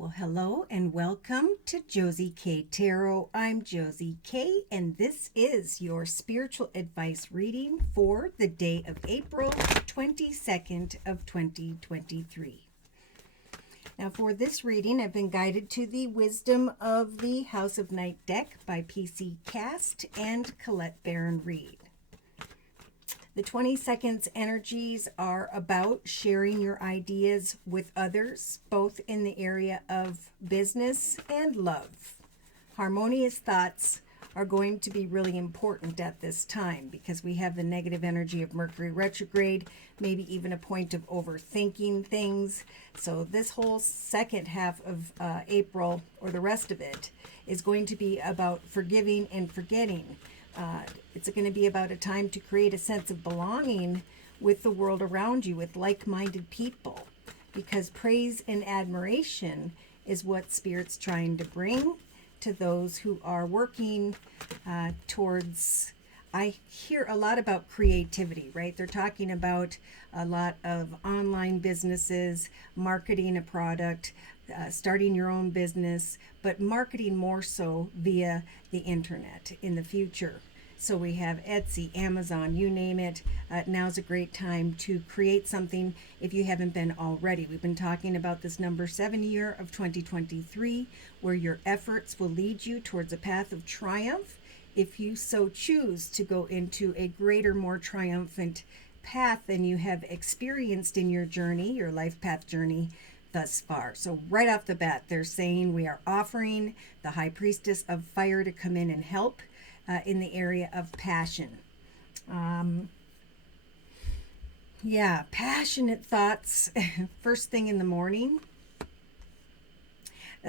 Well, hello and welcome to Josie K Tarot. I'm Josie K, and this is your spiritual advice reading for the day of April 22nd of 2023. Now, for this reading, I've been guided to the Wisdom of the House of Night deck by PC Cast and Colette Baron Reed. The 20 seconds energies are about sharing your ideas with others, both in the area of business and love. Harmonious thoughts are going to be really important at this time because we have the negative energy of Mercury retrograde, maybe even a point of overthinking things. So this whole second half of April, or the rest of it, is going to be about forgiving and forgetting. It's going to be about a time to create a sense of belonging with the world around you, with like-minded people, because praise and admiration is what Spirit's trying to bring to those who are working towards, I hear a lot about creativity, right? They're talking about a lot of online businesses, marketing a product, starting your own business, but marketing more so via the internet in the future. So we have Etsy, Amazon, you name it. Now's a great time to create something if you haven't been already. We've been talking about this number 7 year of 2023, where your efforts will lead you towards a path of triumph if you so choose to go into a greater, more triumphant path than you have experienced in your journey, your life path journey thus far. So right off the bat, they're saying we are offering the High Priestess of Fire to come in and help in the area of passion. Passionate thoughts first thing in the morning.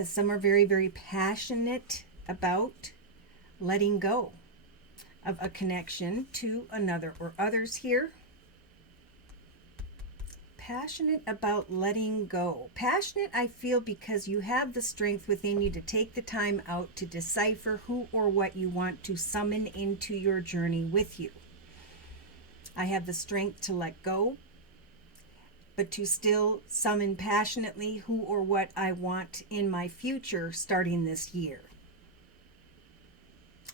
Some are very, very passionate about letting go of a connection to another or others here. Passionate about letting go. Passionate, I feel, because you have the strength within you to take the time out to decipher who or what you want to summon into your journey with you. I have the strength to let go, but to still summon passionately who or what I want in my future starting this year.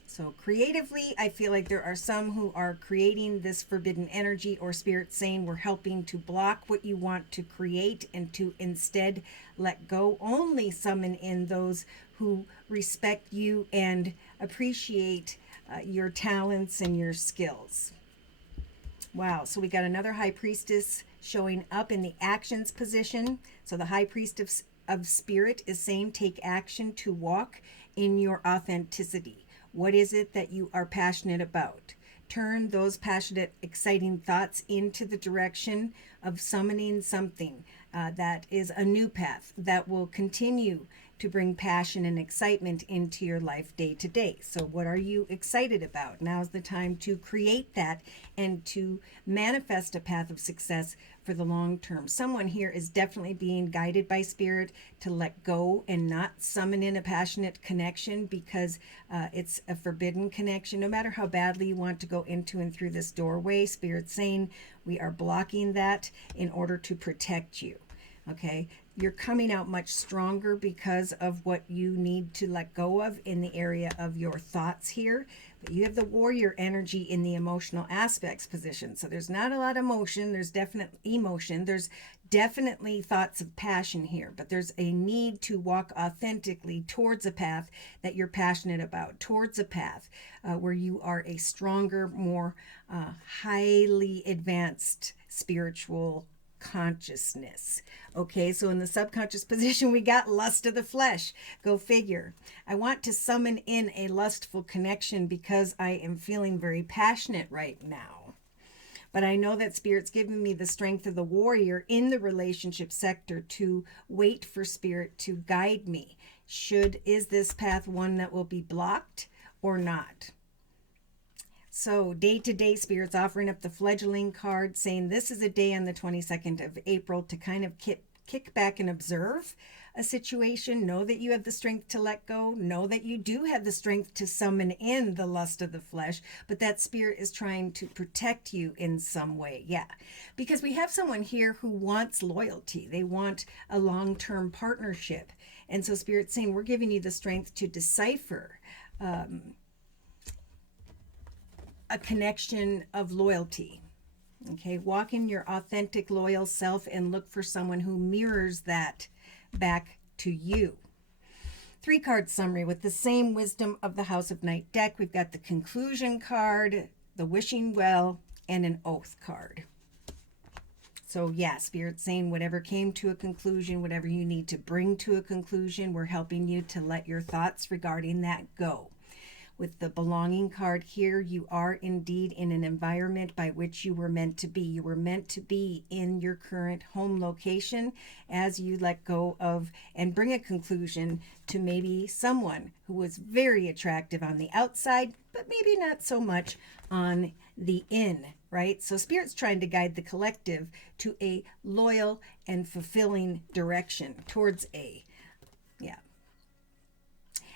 So creatively, I feel like there are some who are creating this forbidden energy, or Spirit saying we're helping to block what you want to create and to instead let go. Only summon in those who respect you and appreciate your talents and your skills. Wow, so we got another High Priestess showing up in the actions position. So the High Priest of Spirit is saying take action to walk in your authenticity. What is it that you are passionate about? Turn those passionate, exciting thoughts into the direction of summoning something that is a new path that will continue to bring passion and excitement into your life day to day. So what are you excited about? Now's the time to create that and to manifest a path of success for the long term. Someone here is definitely being guided by Spirit to let go and not summon in a passionate connection because it's a forbidden connection. No matter how badly you want to go into and through this doorway, Spirit's saying we are blocking that in order to protect you. Okay, you're coming out much stronger because of what you need to let go of in the area of your thoughts here. But you have the warrior energy in the emotional aspects position. So there's not a lot of emotion. There's definite emotion. There's definitely thoughts of passion here. But there's a need to walk authentically towards a path that you're passionate about, towards a path where you are a stronger, more highly advanced spiritual consciousness. Okay, so in the subconscious position, we got lust of the flesh. Go figure. I want to summon in a lustful connection because I am feeling very passionate right now. But I know that Spirit's given me the strength of the warrior in the relationship sector to wait for Spirit to guide me. Is this path one that will be blocked or not? So day to day, Spirit's offering up the fledgling card, saying this is a day on the 22nd of April to kind of kick back and observe a situation. Know that you have the strength to let go. Know that you do have the strength to summon in the lust of the flesh, but that spirit is trying to protect you in some way. Yeah, because we have someone here who wants loyalty. They want a long-term partnership. And so Spirit's saying, we're giving you the strength to decipher a connection of loyalty. Okay, walk in your authentic, loyal self and look for someone who mirrors that back to you. 3-card summary with the same wisdom of the House of Night deck. We've got the conclusion card, the wishing well, and an oath card. So yeah, Spirit's saying whatever came to a conclusion, whatever you need to bring to a conclusion, we're helping you to let your thoughts regarding that go. With the belonging card here, you are indeed in an environment by which you were meant to be. You were meant to be in your current home location as you let go of and bring a conclusion to maybe someone who was very attractive on the outside, but maybe not so much on the in, right? So Spirit's trying to guide the collective to a loyal and fulfilling direction towards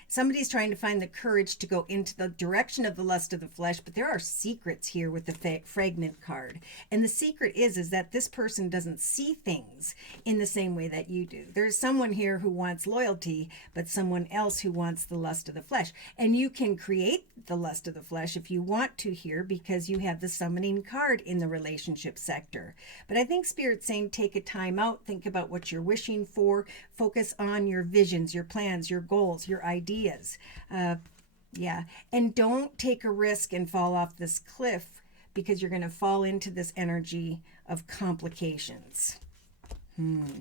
somebody's trying to find the courage to go into the direction of the lust of the flesh, but there are secrets here with the fragment card. And the secret is that this person doesn't see things in the same way that you do. There's someone here who wants loyalty, but someone else who wants the lust of the flesh. And you can create the lust of the flesh if you want to here, because you have the summoning card in the relationship sector. But I think Spirit's saying take a time out, think about what you're wishing for, focus on your visions, your plans, your goals, your ideas. And don't take a risk and fall off this cliff, because you're going to fall into this energy of complications.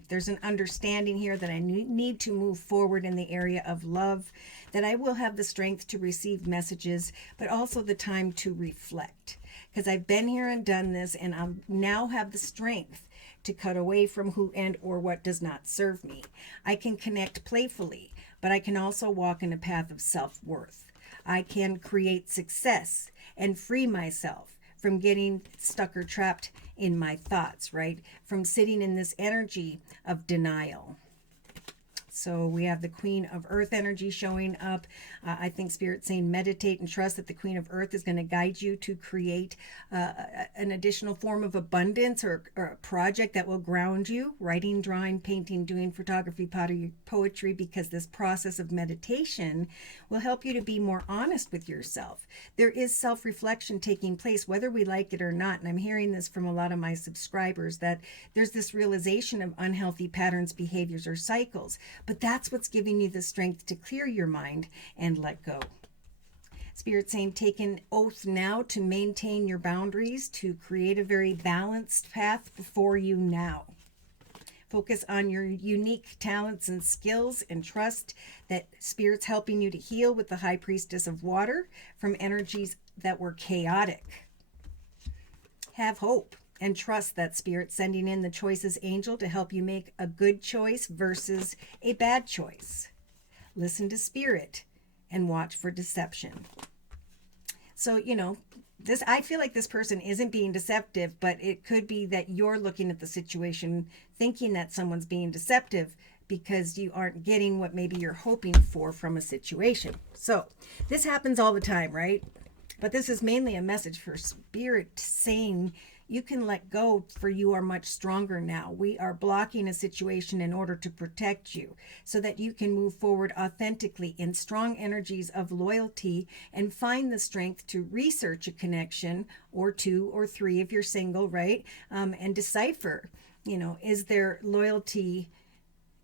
There's an understanding here that I need to move forward in the area of love, that I will have the strength to receive messages, but also the time to reflect, because I've been here and done this, and I now have the strength to cut away from who and or what does not serve me. I can connect playfully, but I can also walk in a path of self-worth. I can create success and free myself from getting stuck or trapped in my thoughts, right? From sitting in this energy of denial. So we have the Queen of Earth energy showing up. I think Spirit's saying meditate and trust that the Queen of Earth is going to guide you to create an additional form of abundance, or a project that will ground you. Writing, drawing, painting, doing photography, pottery, poetry, because this process of meditation will help you to be more honest with yourself. There is self-reflection taking place, whether we like it or not. And I'm hearing this from a lot of my subscribers, that there's this realization of unhealthy patterns, behaviors, or cycles. But that's what's giving you the strength to clear your mind and let go. Spirit saying take an oath now to maintain your boundaries, to create a very balanced path before you now. Focus on your unique talents and skills, and trust that Spirit's helping you to heal with the High Priestess of Water from energies that were chaotic. Have hope and trust that Spirit's sending in the choices angel to help you make a good choice versus a bad choice. Listen to Spirit and watch for deception. So, I feel like this person isn't being deceptive, but it could be that you're looking at the situation thinking that someone's being deceptive because you aren't getting what maybe you're hoping for from a situation. So this happens all the time, right? But this is mainly a message for Spirit saying you can let go, for you are much stronger now. We are blocking a situation in order to protect you so that you can move forward authentically in strong energies of loyalty and find the strength to research a connection, or 2 or 3 if you're single, right? And decipher, is there loyalty?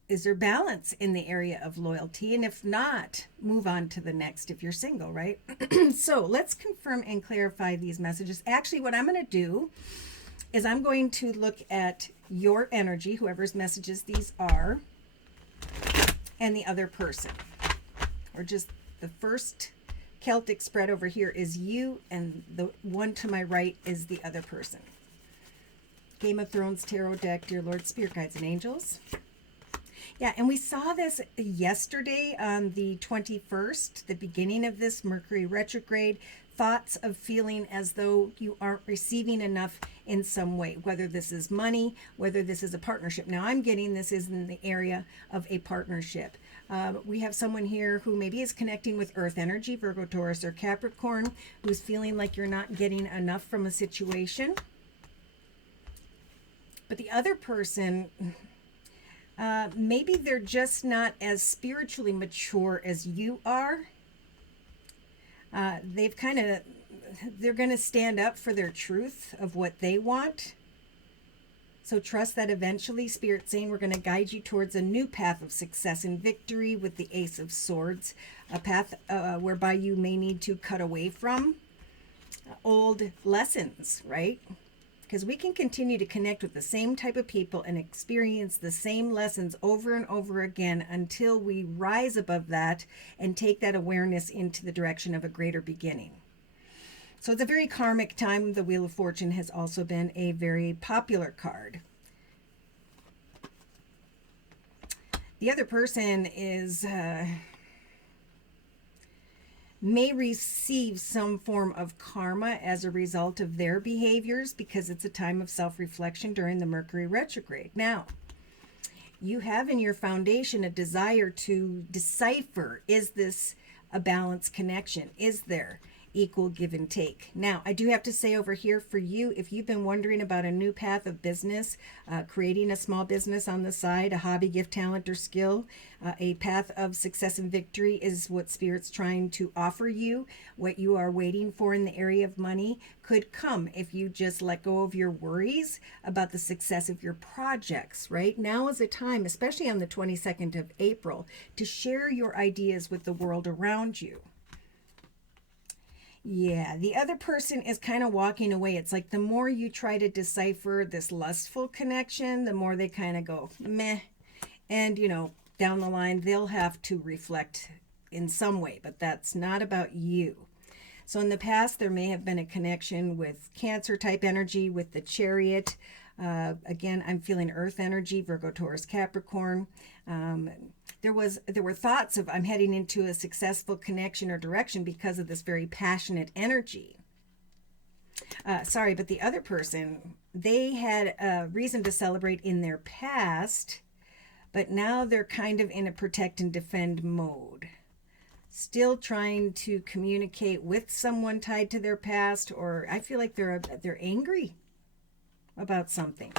Is there balance in the area of loyalty? And if not, move on to the next if you're single, right? So let's confirm and clarify these messages. Actually, what I'm going to do is I'm going to look at your energy, whoever's messages these are, and the other person. Or just the first Celtic spread over here is you, and the one to my right is the other person. Game of Thrones tarot deck, dear Lord, Spirit Guides and Angels. Yeah, and we saw this yesterday on the 21st, the beginning of this Mercury retrograde, thoughts of feeling as though you aren't receiving enough in some way, whether this is money, whether this is a partnership. Now, I'm getting this is in the area of a partnership. We have someone here who maybe is connecting with earth energy, Virgo, Taurus, or Capricorn, who's feeling like you're not getting enough from a situation. But the other person, maybe they're just not as spiritually mature as you are. They're going to stand up for their truth of what they want. So trust that eventually, Spirit's saying, we're going to guide you towards a new path of success and victory with the Ace of Swords, a path whereby you may need to cut away from old lessons, right? Because we can continue to connect with the same type of people and experience the same lessons over and over again until we rise above that and take that awareness into the direction of a greater beginning. So it's a very karmic time. The Wheel of Fortune has also been a very popular card. The other person is may receive some form of karma as a result of their behaviors, because it's a time of self-reflection during the Mercury retrograde. Now, you have in your foundation a desire to decipher, is this a balanced connection? Is there equal give and take? Now, I do have to say over here for you, if you've been wondering about a new path of business, creating a small business on the side, a hobby, gift, talent, or skill, a path of success and victory is what Spirit's trying to offer you. What you are waiting for in the area of money could come if you just let go of your worries about the success of your projects. Right now is a time, especially on the 22nd of April, to share your ideas with the world around you. Yeah, the other person is kind of walking away. It's like the more you try to decipher this lustful connection, the more they kind of go, meh. And, down the line, they'll have to reflect in some way, but that's not about you. So in the past, there may have been a connection with Cancer type energy, with the Chariot. Again, I'm feeling earth energy, Virgo, Taurus, Capricorn. There were thoughts of I'm heading into a successful connection or direction because of this very passionate energy. But the other person, they had a reason to celebrate in their past, but now they're kind of in a protect and defend mode. Still trying to communicate with someone tied to their past, or I feel like they're angry about something.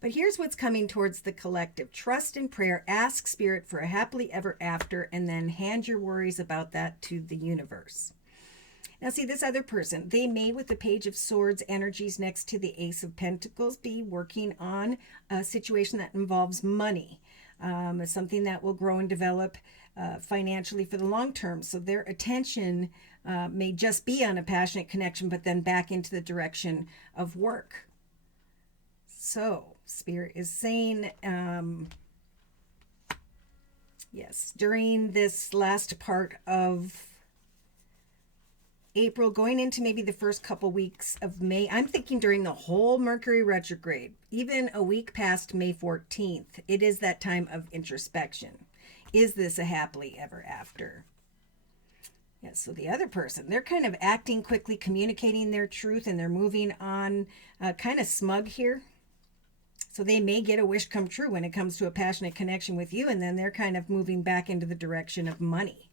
But here's what's coming towards the collective. Trust in prayer, ask Spirit for a happily ever after, and then hand your worries about that to the universe. Now see, this other person, they may, with the Page of Swords energies next to the Ace of Pentacles, be working on a situation that involves money, something that will grow and develop financially for the long term. So their attention may just be on a passionate connection, but then back into the direction of work. So Spirit is saying, yes, during this last part of April, going into maybe the first couple weeks of May, I'm thinking during the whole Mercury retrograde, even a week past May 14th, it is that time of introspection. Is this a happily ever after? Yes, so the other person, they're kind of acting quickly, communicating their truth, and they're moving on kind of smug here. So they may get a wish come true when it comes to a passionate connection with you, and then they're kind of moving back into the direction of money,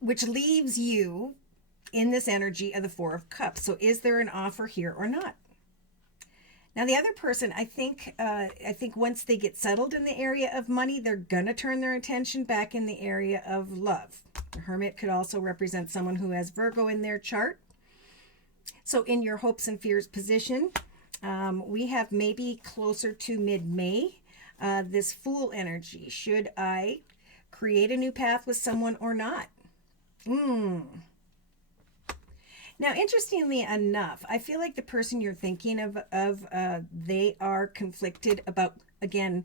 which leaves you in this energy of the Four of Cups. So is there an offer here or not? Now, the other person, I think once they get settled in the area of money, they're going to turn their attention back in the area of love. The Hermit could also represent someone who has Virgo in their chart. So in your hopes and fears position, we have maybe closer to mid-May, this Fool energy. Should I create a new path with someone or not? Now, interestingly enough, I feel like the person you're thinking of, they are conflicted about, again,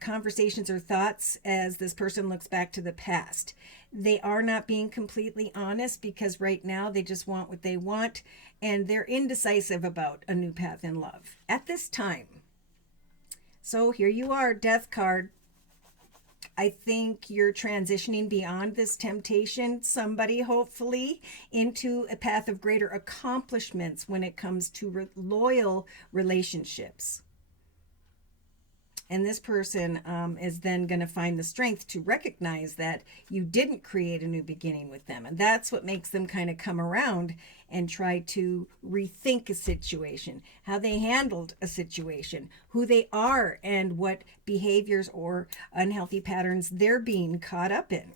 conversations or thoughts as this person looks back to the past. They are not being completely honest because right now they just want what they want, and they're indecisive about a new path in love at this time. So here you are, Death card. I think you're transitioning beyond this temptation, somebody hopefully, into a path of greater accomplishments when it comes to loyal relationships. And this person is then going to find the strength to recognize that you didn't create a new beginning with them. And that's what makes them kind of come around and try to rethink a situation, how they handled a situation, who they are, and what behaviors or unhealthy patterns they're being caught up in.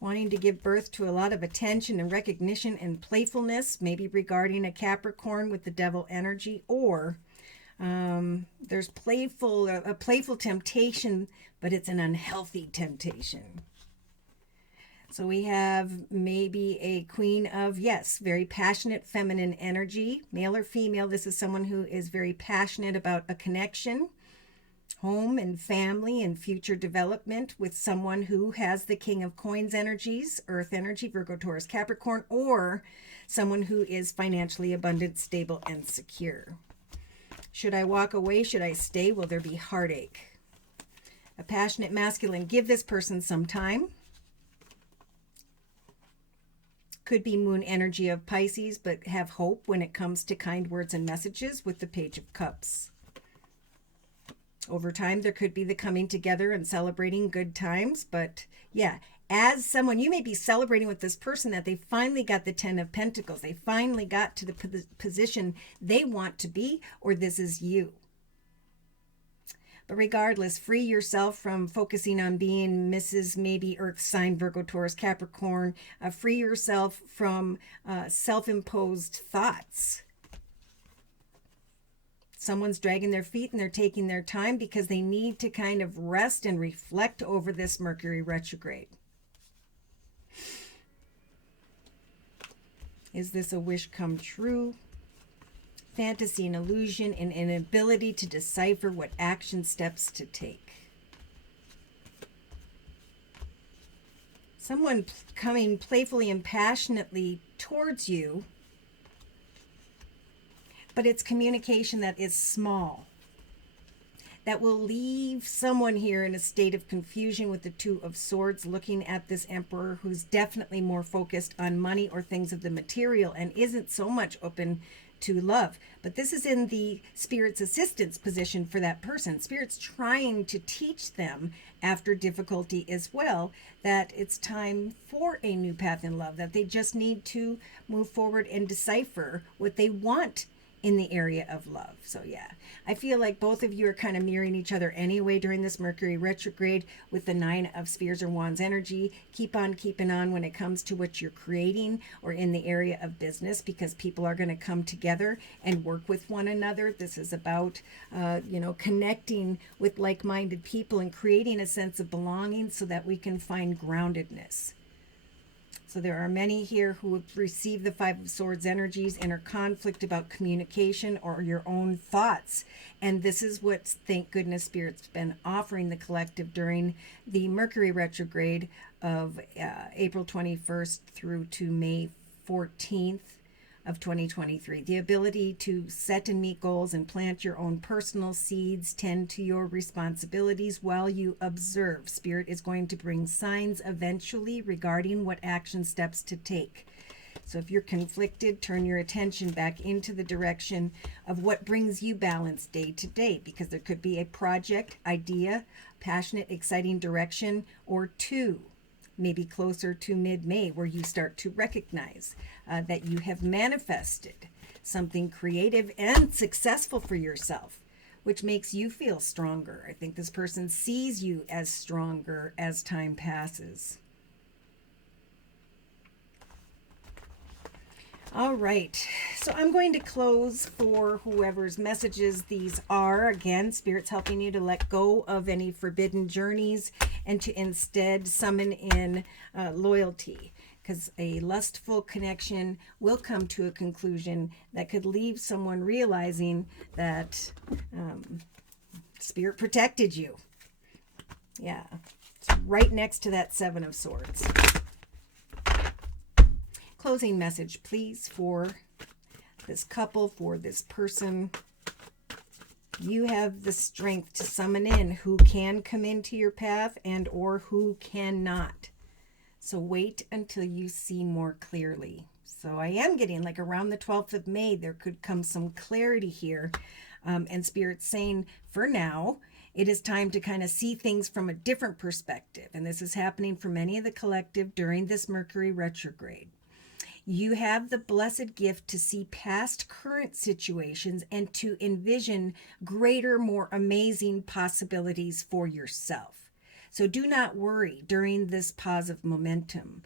Wanting to give birth to a lot of attention and recognition and playfulness, maybe regarding a Capricorn with the devil energy, or there's a playful temptation, but it's an unhealthy temptation. So we have maybe a queen of, yes, very passionate feminine energy, male or female. This is someone who is very passionate about a connection, home and family and future development, with someone who has the King of Coins energies, Earth energy, Virgo, Taurus, Capricorn, or someone who is financially abundant, stable, and secure. Should I walk away? Should I stay? Will there be heartache? A passionate masculine. Give this person some time. Could be moon energy of Pisces, but have hope when it comes to kind words and messages with the Page of Cups. Over time, there could be the coming together and celebrating good times. But yeah, as someone, you may be celebrating with this person that they finally got the 10 of Pentacles. They finally got to the position they want to be, or this is you. But regardless, free yourself from focusing on being Mrs. maybe Earth sign, Virgo, Taurus, Capricorn. Free yourself from self-imposed thoughts. Someone's dragging their feet and they're taking their time because they need to kind of rest and reflect over this Mercury retrograde. Is this a wish come true? Fantasy and illusion and inability to decipher what action steps to take. Someone coming playfully and passionately towards you, but it's communication that is small, that will leave someone here in a state of confusion with the Two of Swords, looking at this Emperor who's definitely more focused on money or things of the material and isn't so much open to love. But this is in the Spirit's assistance position for that person. Spirit's trying to teach them, after difficulty as well, that it's time for a new path in love, that they just need to move forward and decipher what they want in the area of love. So yeah, I feel like both of you are kind of mirroring each other anyway during this Mercury retrograde with the 9 of Spears or Wands energy. Keep on keeping on when it comes to what you're creating or in the area of business, because people are going to come together and work with one another. This is about, connecting with like-minded people and creating a sense of belonging so that we can find groundedness. So there are many here who have received the 5 of Swords energies and are conflict about communication or your own thoughts. And this is what, thank goodness, Spirit's been offering the collective during the Mercury retrograde of April 21st through to May 14th of 2023. The ability to set and meet goals and plant your own personal seeds, tend to your responsibilities while you observe. Spirit is going to bring signs eventually regarding what action steps to take. So if you're conflicted, turn your attention back into the direction of what brings you balance day to day, because there could be a project, idea, passionate, exciting direction, or two, maybe closer to mid-May, where you start to recognize that you have manifested something creative and successful for yourself, which makes you feel stronger. I think this person sees you as stronger as time passes. All right, so I'm going to close for whoever's messages these are. Again, Spirit's helping you to let go of any forbidden journeys and to instead summon in loyalty, because a lustful connection will come to a conclusion that could leave someone realizing that Spirit protected you. Yeah, it's right next to that 7 of Swords. Closing message, please, for this couple, for this person. You have the strength to summon in who can come into your path and or who cannot. So wait until you see more clearly. So I am getting like around the 12th of May, there could come some clarity here. And Spirit's saying for now, it is time to kind of see things from a different perspective. And this is happening for many of the collective during this Mercury retrograde. You have the blessed gift to see past current situations and to envision greater, more amazing possibilities for yourself. So do not worry during this pause of momentum.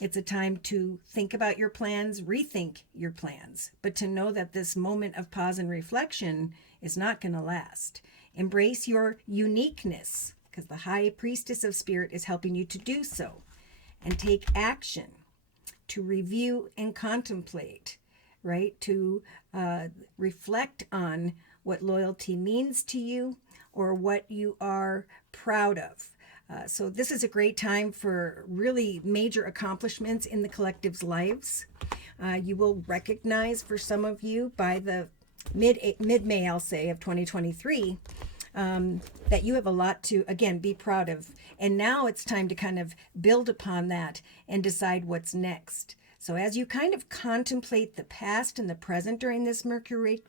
It's a time to think about your plans, rethink your plans, but to know that this moment of pause and reflection is not going to last. Embrace your uniqueness, because the High Priestess of Spirit is helping you to do so, and take action to review and contemplate, right? To reflect on what loyalty means to you or what you are proud of. So this is a great time for really major accomplishments in the collective's lives. You will recognize for some of you by the mid-May, I'll say, of 2023, that you have a lot to, again, be proud of. And now it's time to kind of build upon that and decide what's next. So as you kind of contemplate the past and the present during this Mercury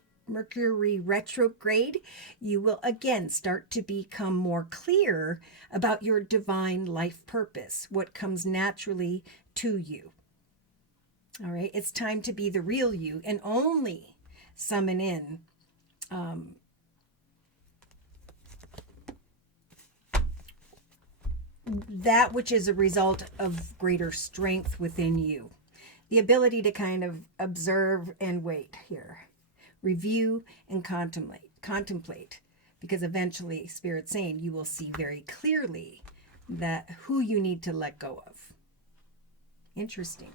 retrograde, you will again start to become more clear about your divine life purpose, what comes naturally to you. All right, it's time to be the real you and only summon in that which is a result of greater strength within you. The ability to kind of observe and wait here. Review and contemplate, because eventually, Spirit's saying, you will see very clearly that who you need to let go of. Interesting.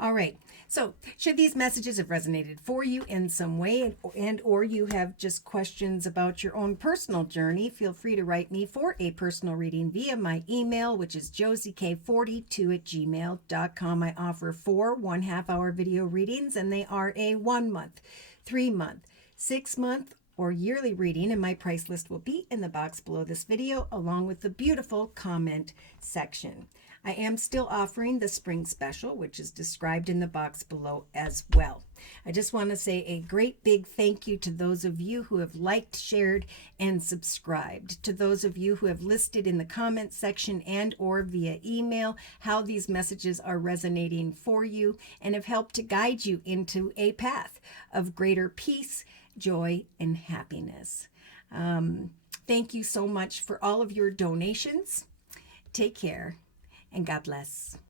All right. So should these messages have resonated for you in some way and or you have just questions about your own personal journey, feel free to write me for a personal reading via my email, which is josiek42@gmail.com. I offer 4 1/2-hour video readings, and they are a 1 month, 3 month, 6 month, or yearly reading, and my price list will be in the box below this video, along with the beautiful comment section. I am still offering the spring special, which is described in the box below as well. I just want to say a great big thank you to those of you who have liked, shared, and subscribed. To those of you who have listed in the comment section and or via email how these messages are resonating for you and have helped to guide you into a path of greater peace, joy, and happiness. Thank you so much for all of your donations. Take care. And God bless.